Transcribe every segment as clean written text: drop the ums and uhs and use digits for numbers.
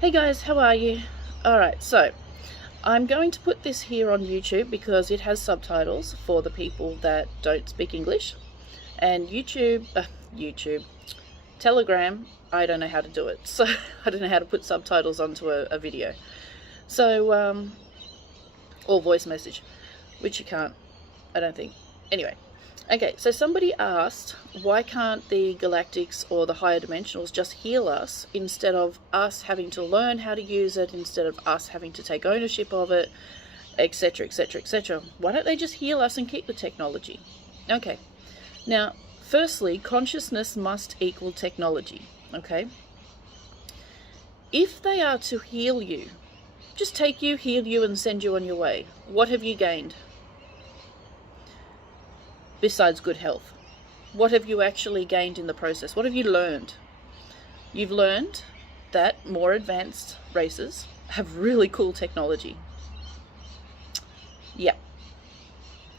Hey guys, how are you? Alright, so I'm going to put this here on YouTube because it has subtitles for the people that don't speak English. And YouTube, Telegram, I don't know how to do it. So I don't know how to put subtitles onto a video. So, or voice message, which you can't, I don't think. Anyway, okay, so somebody asked, why can't the galactics or the higher dimensionals just heal us instead of us having to learn how to use it, instead of us having to take ownership of it, etc, etc, etc. Why don't they just heal us and keep the technology? Okay, now, firstly, consciousness must equal technology, okay? If they are to heal you, just take you, heal you, and send you on your way, what have you gained? Besides good health, what have you actually gained in the process? What have you learned? You've learned that more advanced races have really cool technology. Yeah.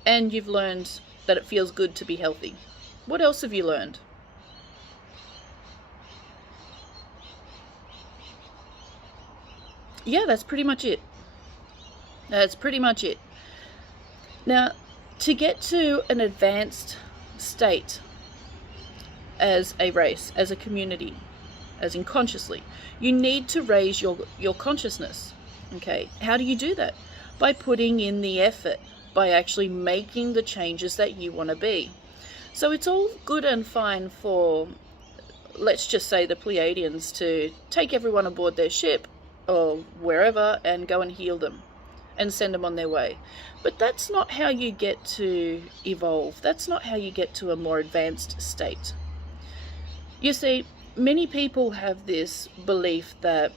And you've learned that it feels good to be healthy. What else have you learned? Yeah, that's pretty much it. That's pretty much it. Now, to get to an advanced state as a race, as a community, as in consciously, you need to raise your consciousness. Okay, how do you do that? By putting in the effort, by actually making the changes that you want to be. So it's all good and fine for, let's just say, the Pleiadians to take everyone aboard their ship or wherever and go and heal them and send them on their way. But that's not how you get to evolve. That's not how you get to a more advanced state. You see, many people have this belief that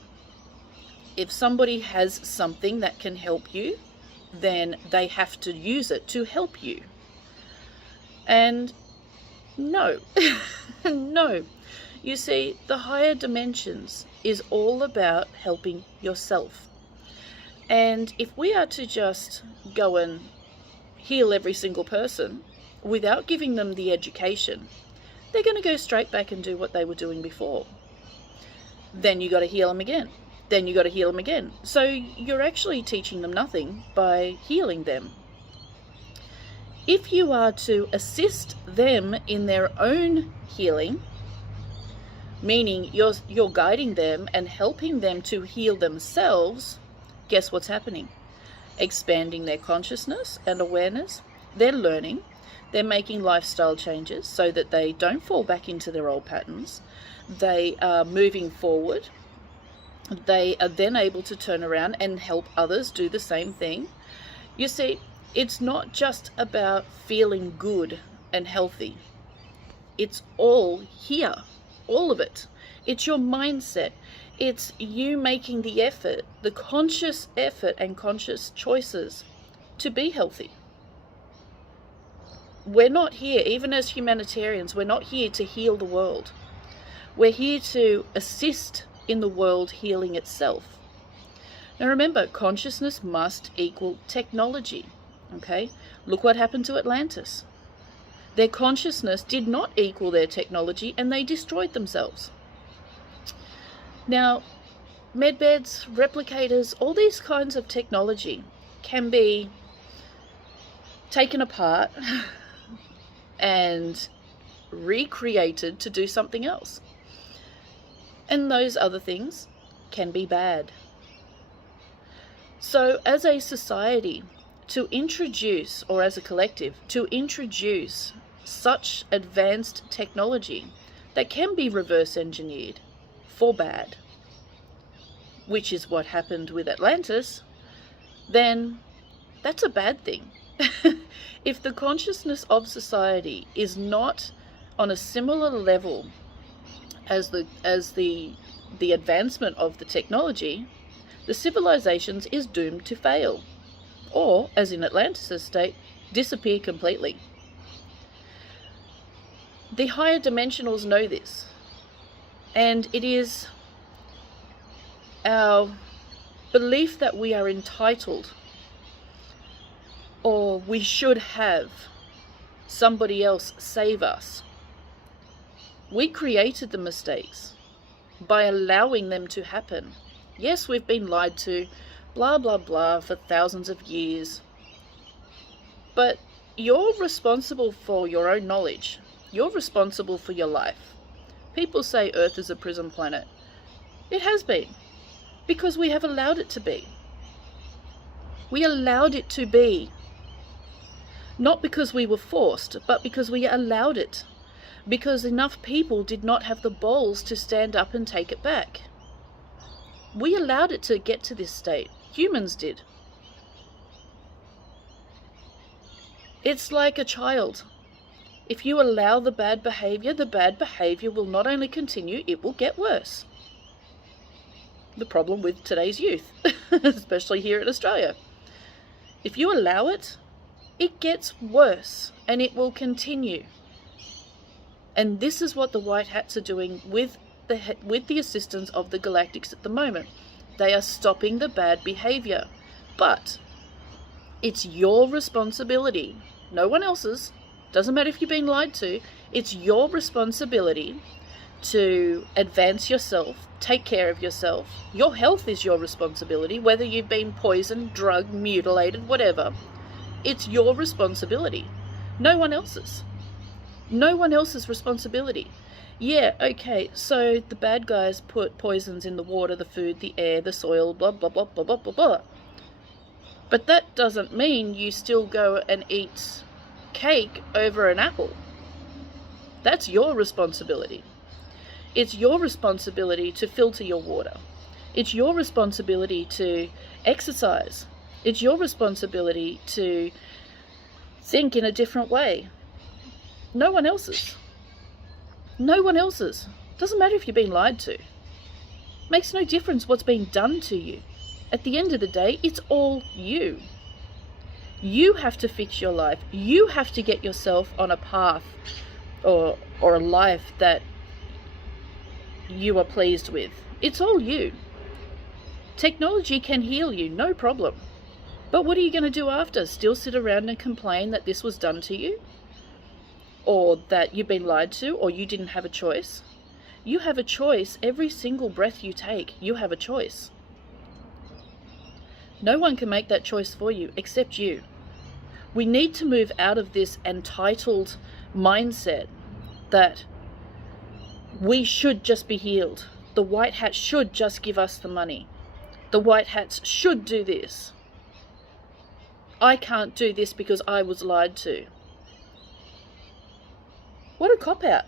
if somebody has something that can help you, then they have to use it to help you. And no, no. You see, the higher dimensions is all about helping yourself. And if we are to just go and heal every single person without giving them the education, they're going to go straight back and do what they were doing before. Then you got to heal them again. Then you got to heal them again. So you're actually teaching them nothing by healing them. If you are to assist them in their own healing, meaning you're guiding them and helping them to heal themselves, guess what's happening? Expanding their consciousness and awareness. They're learning. They're making lifestyle changes so that they don't fall back into their old patterns. They are moving forward. They are then able to turn around and help others do the same thing. You see, it's not just about feeling good and healthy. It's all here, all of it. It's your mindset. It's you making the effort, the conscious effort and conscious choices to be healthy. We're not here, even as humanitarians, we're not here to heal the world. We're here to assist in the world healing itself. Now remember, consciousness must equal technology. Okay? Look what happened to Atlantis. Their consciousness did not equal their technology and they destroyed themselves. Now, medbeds, replicators, all these kinds of technology can be taken apart and recreated to do something else. And those other things can be bad. So as a society, to introduce, or as a collective, to introduce such advanced technology that can be reverse engineered for bad, which is what happened with Atlantis, then that's a bad thing. If the consciousness of society is not on a similar level as the advancement of the technology, the civilizations is doomed to fail, or, as in Atlantis' state, disappear completely. The higher dimensionals know this, and it is our belief that we are entitled, or we should have somebody else save us. We created the mistakes by allowing them to happen. Yes, we've been lied to, blah, blah, blah, for thousands of years. But you're responsible for your own knowledge. You're responsible for your life. People say Earth is a prison planet. It has been, because we have allowed it to be. We allowed it to be. Not because we were forced, but because we allowed it. Because enough people did not have the balls to stand up and take it back. We allowed it to get to this state. Humans did. It's like a child. If you allow the bad behavior will not only continue, it will get worse. The problem with today's youth, especially here in Australia. If you allow it, it gets worse and it will continue. And this is what the White Hats are doing with the assistance of the Galactics at the moment. They are stopping the bad behavior. But it's your responsibility, no one else's, doesn't matter if you've been lied to, it's your responsibility to advance yourself, take care of yourself. Your health is your responsibility, whether you've been poisoned, drugged, mutilated, whatever. It's your responsibility, no one else's. No one else's responsibility. Yeah, okay, so the bad guys put poisons in the water, the food, the air, the soil, blah, blah, blah, blah, blah, blah, blah. But that doesn't mean you still go and eat cake over an apple. That's your responsibility. It's your responsibility to filter your water. It's your responsibility to exercise. It's your responsibility to think in a different way. No one else's. No one else's. Doesn't matter if you've been lied to. Makes no difference what's being done to you. At the end of the day, it's all you. You have to fix your life. You have to get yourself on a path or a life that you are pleased with. It's all you. Technology can heal you, no problem. But what are you going to do after? Still sit around and complain that this was done to you? Or that you've been lied to, or you didn't have a choice? You have a choice. Every single breath you take, you have a choice. No one can make that choice for you except you. We need to move out of this entitled mindset that we should just be healed. The White Hats should just give us the money. The White Hats should do this. I can't do this because I was lied to. What a cop-out.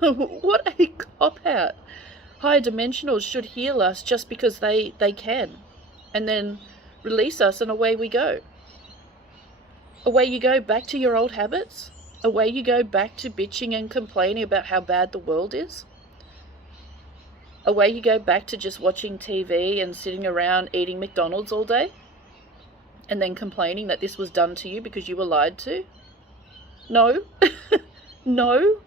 What a cop-out. Higher dimensionals should heal us just because they can. And then release us and away we go. Away you go back to your old habits. Away you go back to bitching and complaining about how bad the world is. Away you go back to just watching TV and sitting around eating McDonald's all day. And then complaining that this was done to you because you were lied to. No. No.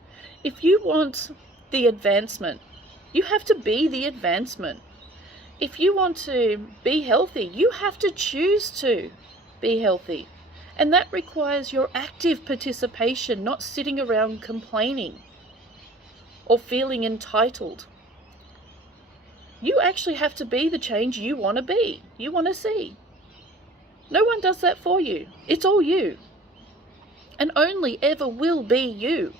If you want the advancement, you have to be the advancement. If you want to be healthy, you have to choose to be healthy. And that requires your active participation, not sitting around complaining or feeling entitled. You actually have to be the change you want to be, you want to see. No one does that for you. It's all you. And only ever will be you.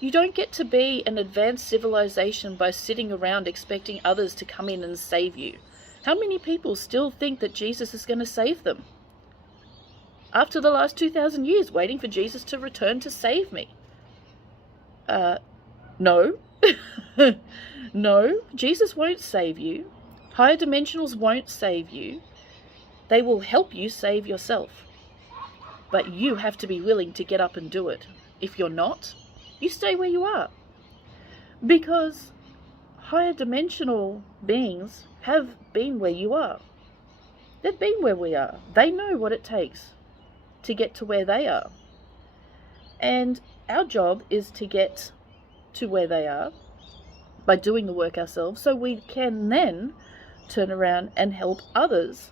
You don't get to be an advanced civilization by sitting around expecting others to come in and save you. How many people still think that Jesus is going to save them? After the last 2,000 years, waiting for Jesus to return to save me. No. No, Jesus won't save you. Higher dimensionals won't save you. They will help you save yourself. But you have to be willing to get up and do it. If you're not, you stay where you are. Because higher dimensional beings have been where you are. They've been where we are. They know what it takes to get to where they are. And our job is to get to where they are by doing the work ourselves, so we can then turn around and help others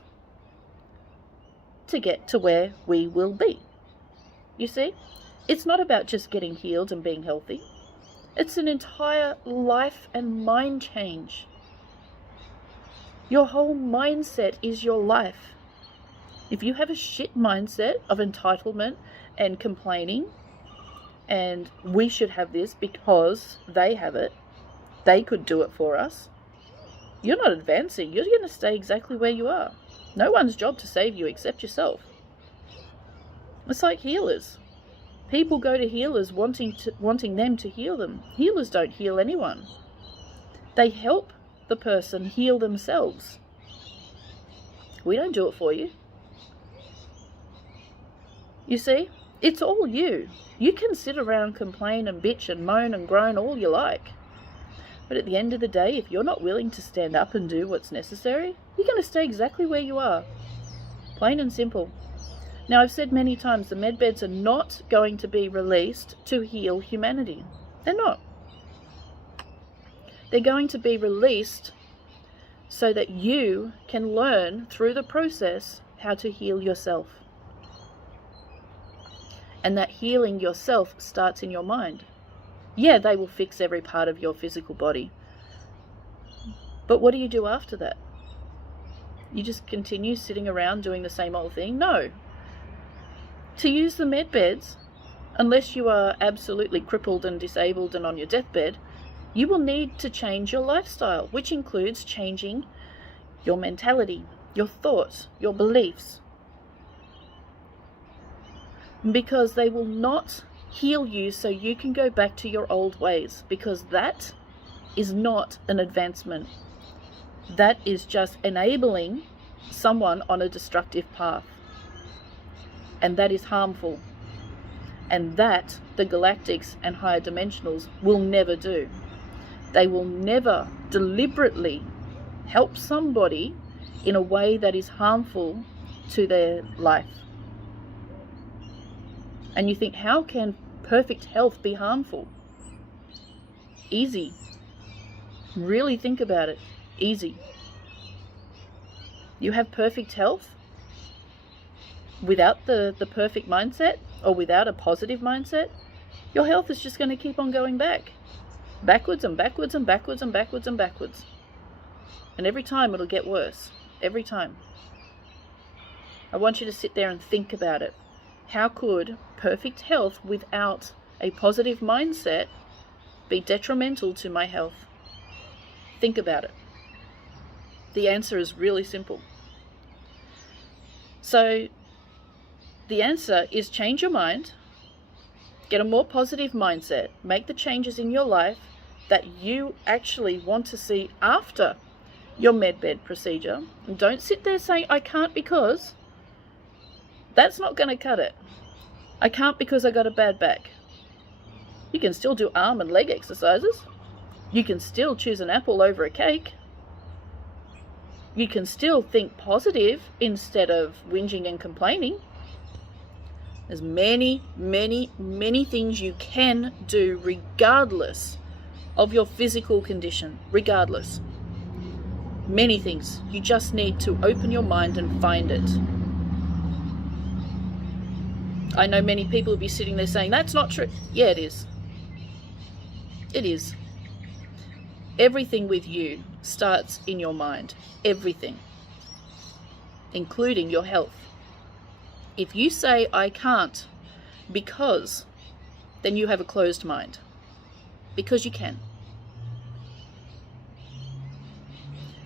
to get to where we will be. You see, it's not about just getting healed and being healthy. It's an entire life and mind change. Your whole mindset is your life. If you have a shit mindset of entitlement and complaining, and we should have this because they have it, they could do it for us, you're not advancing. You're going to stay exactly where you are. No one's job to save you except yourself. It's like healers. People go to healers wanting them to heal them. Healers don't heal anyone. They help the person heal themselves. We don't do it for you. You see, it's all you. You can sit around, complain and bitch and moan and groan all you like. But at the end of the day, if you're not willing to stand up and do what's necessary, you're going to stay exactly where you are. Plain and simple. Now, I've said many times, the medbeds are not going to be released to heal humanity. They're not. They're going to be released so that you can learn through the process how to heal yourself. And that healing yourself starts in your mind. Yeah, they will fix every part of your physical body. But what do you do after that? You just continue sitting around doing the same old thing? No. To use the med beds, unless you are absolutely crippled and disabled and on your deathbed, you will need to change your lifestyle, which includes changing your mentality, your thoughts, your beliefs. Because they will not heal you so you can go back to your old ways, because that is not an advancement. That is just enabling someone on a destructive path. And that is harmful. And that the galactics and higher dimensionals will never do. They will never deliberately help somebody in a way that is harmful to their life. And you think, how can perfect health be harmful? Easy. Really think about it. Easy. You have perfect health without the perfect mindset, or without a positive mindset, your health is just going to keep on going backwards and backwards and backwards and backwards and backwards. And every time it'll get worse. Every time. I want you to sit there and think about it. How could perfect health without a positive mindset be detrimental to my health? Think about it. The answer is really simple. So, the answer is change your mind, get a more positive mindset, make the changes in your life that you actually want to see after your medbed procedure. And don't sit there saying, I can't because. That's not going to cut it. I can't because I got a bad back. You can still do arm and leg exercises. You can still choose an apple over a cake. You can still think positive instead of whinging and complaining. There's many, many, many things you can do regardless of your physical condition. Regardless. Many things. You just need to open your mind and find it. I know many people will be sitting there saying, that's not true. Yeah, it is. It is. Everything with you starts in your mind. Everything. Including your health. If you say, I can't, because, then you have a closed mind. Because you can.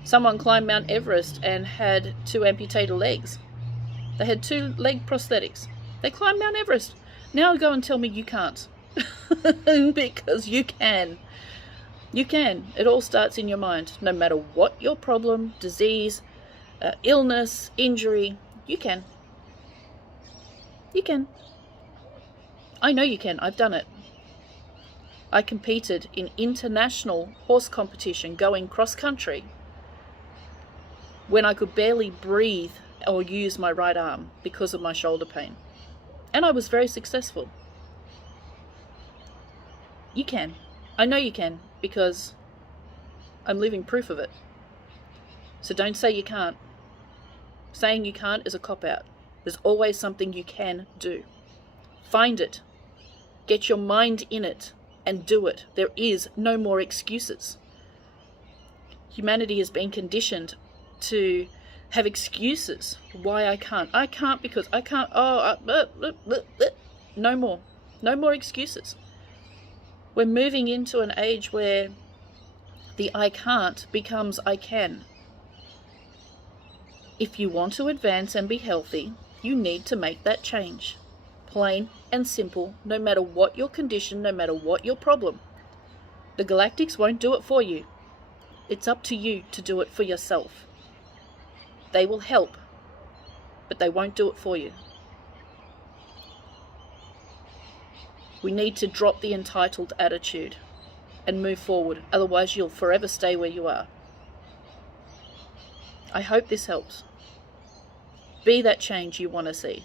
Someone climbed Mount Everest and had 2 amputated legs. They had 2 leg prosthetics. They climbed Mount Everest. Now go and tell me you can't. Because you can. You can. It all starts in your mind. No matter what your problem, disease, illness, injury, you can. You can. I know you can. I've done it. I competed in international horse competition going cross-country when I could barely breathe or use my right arm because of my shoulder pain. And I was very successful. You can. I know you can because I'm living proof of it. So don't say you can't. Saying you can't is a cop-out. There's always something you can do. Find it. Get your mind in it and do it. There is no more excuses. Humanity has been conditioned to have excuses why I can't. I can't because I can't. No more. No more excuses. We're moving into an age where the I can't becomes I can. If you want to advance and be healthy, you need to make that change. Plain and simple, no matter what your condition, no matter what your problem. The galactics won't do it for you. It's up to you to do it for yourself. They will help, but they won't do it for you. We need to drop the entitled attitude and move forward. Otherwise, you'll forever stay where you are. I hope this helps. Be that change you want to see.